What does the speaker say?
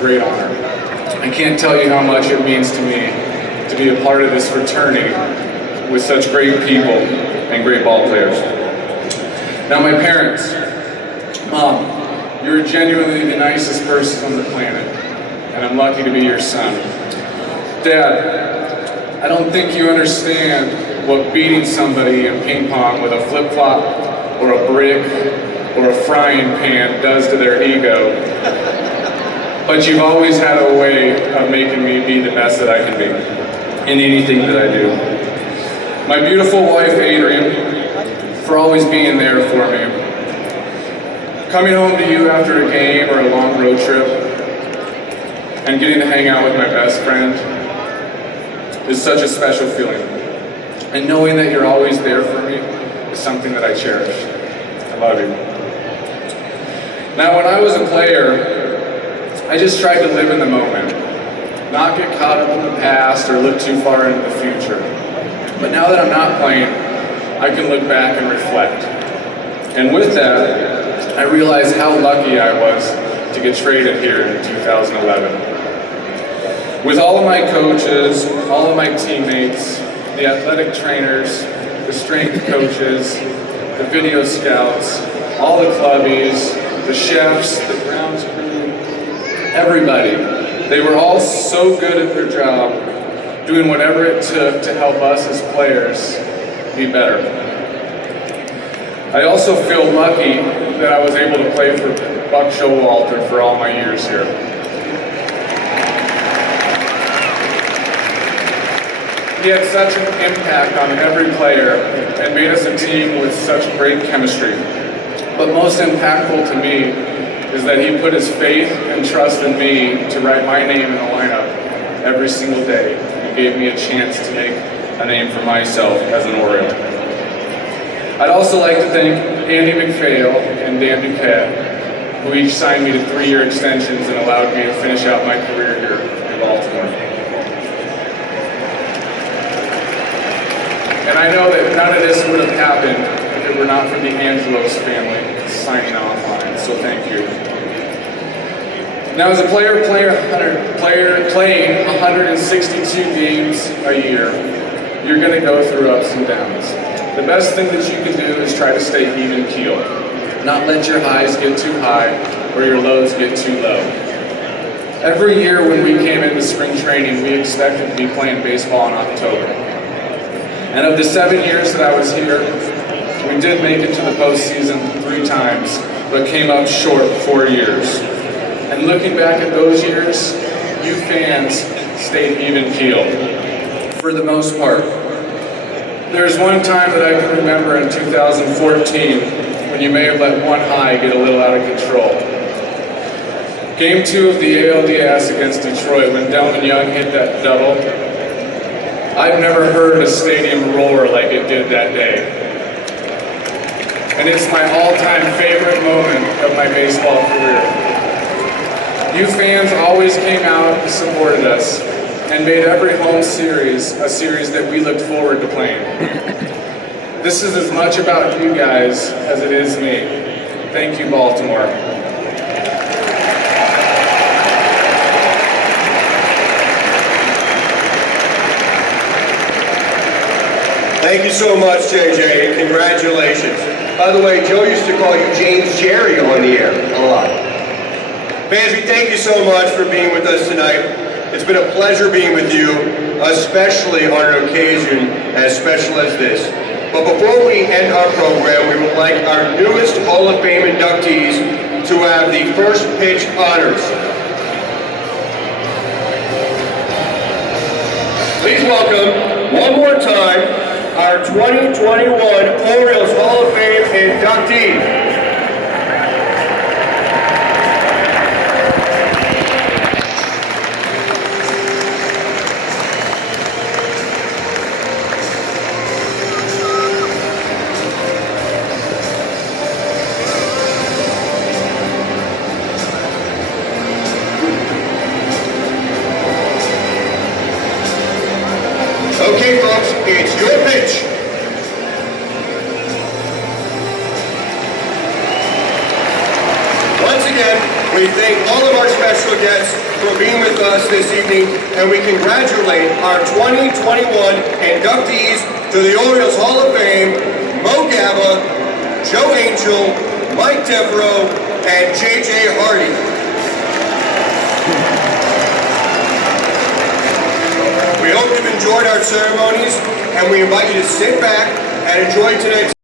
Great honor. I can't tell you how much it means to me to be a part of this fraternity with such great people and great ball players. Now my parents, Mom, you're genuinely the nicest person on the planet, and I'm lucky to be your son. Dad, I don't think you understand what beating somebody in ping pong with a flip-flop or a brick or a frying pan does to their ego. But you've always had a way of making me be the best that I can be in anything that I do. My beautiful wife, Adrian, for always being there for me. Coming home to you after a game or a long road trip and getting to hang out with my best friend is such a special feeling. And knowing that you're always there for me is something that I cherish. I love you. Now, when I was a player, I just tried to live in the moment, not get caught up in the past or look too far into the future. But now that I'm not playing, I can look back and reflect. And with that, I realized how lucky I was to get traded here in 2011. With all of my coaches, all of my teammates, the athletic trainers, the strength coaches, the video scouts, all the clubbies, the chefs, the grounds crew, everybody. They were all so good at their job, doing whatever it took to help us as players be better. I also feel lucky that I was able to play for Buck Showalter for all my years here. He had such an impact on every player and made us a team with such great chemistry. But most impactful to me is that he put his faith and trust in me to write my name in the lineup every single day. He gave me a chance to make a name for myself as an Oriole. I'd also like to thank Andy McPhail and Dan Duquette, who each signed me to 3-year extensions and allowed me to finish out my career here in Baltimore. And I know that none of this would have happened if it were not for the Angelos family signing off on it, so thank you. Now, as a player playing 162 games a year, you're going to go through ups and downs. The best thing that you can do is try to stay even keel. Not let your highs get too high or your lows get too low. Every year when we came into spring training, we expected to be playing baseball in October. And of the 7 years that I was here, we did make it to the postseason 3 times, but came up short 4 years. And looking back at those years, you fans stayed even keel, for the most part. There's one time that I can remember in 2014, when you may have let one high get a little out of control. Game 2 of the ALDS against Detroit, when Delman Young hit that double, I've never heard a stadium roar like it did that day. And it's my all-time favorite moment of my baseball career. You fans always came out and supported us and made every home series a series that we looked forward to playing. This is as much about you guys as it is me. Thank you, Baltimore. Thank you so much, JJ, and congratulations. By the way, Joe used to call you James Jerry on the air a lot. Fans, we thank you so much for being with us tonight. It's been a pleasure being with you, especially on an occasion as special as this. But before we end our program, we would like our newest Hall of Fame inductees to have the first pitch honors. Please welcome, one more time, our 2021 Orioles Hall of Fame inductee. Okay, folks, it's your pitch. Once again, we thank all of our special guests for being with us this evening, and we congratulate our 2021 inductees to the Orioles Hall of Fame, Mo Gaba, Joe Angel, Mike Devereaux, and J.J. Hardy. We hope you've enjoyed our ceremonies, and we invite you to sit back and enjoy tonight's